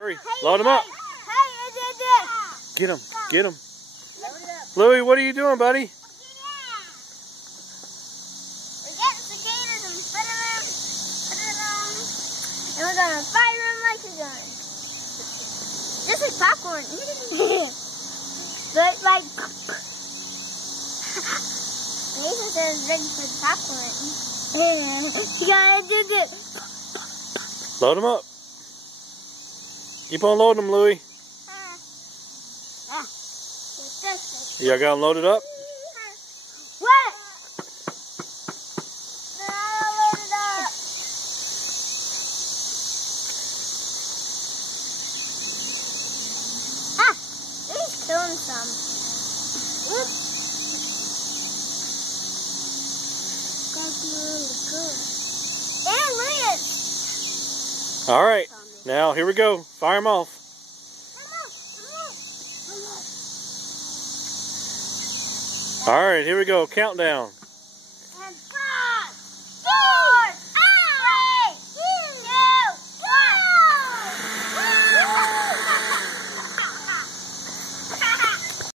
Hurry, load them up. Hey, Get them, get them. Louie, what are you doing, buddy? We're getting cicadas and put it on, and we're gonna fire them like a gun. This is popcorn. But like, Nathan says ready for the popcorn. You gotta do this. Load them up. Keep on loading them, Louie. Y'all got them loaded up? What? They're all loaded up. Ah, he's killing some. Whoop. And Liz. All right, now here we go. Fire them off. All right, here we go. Countdown. And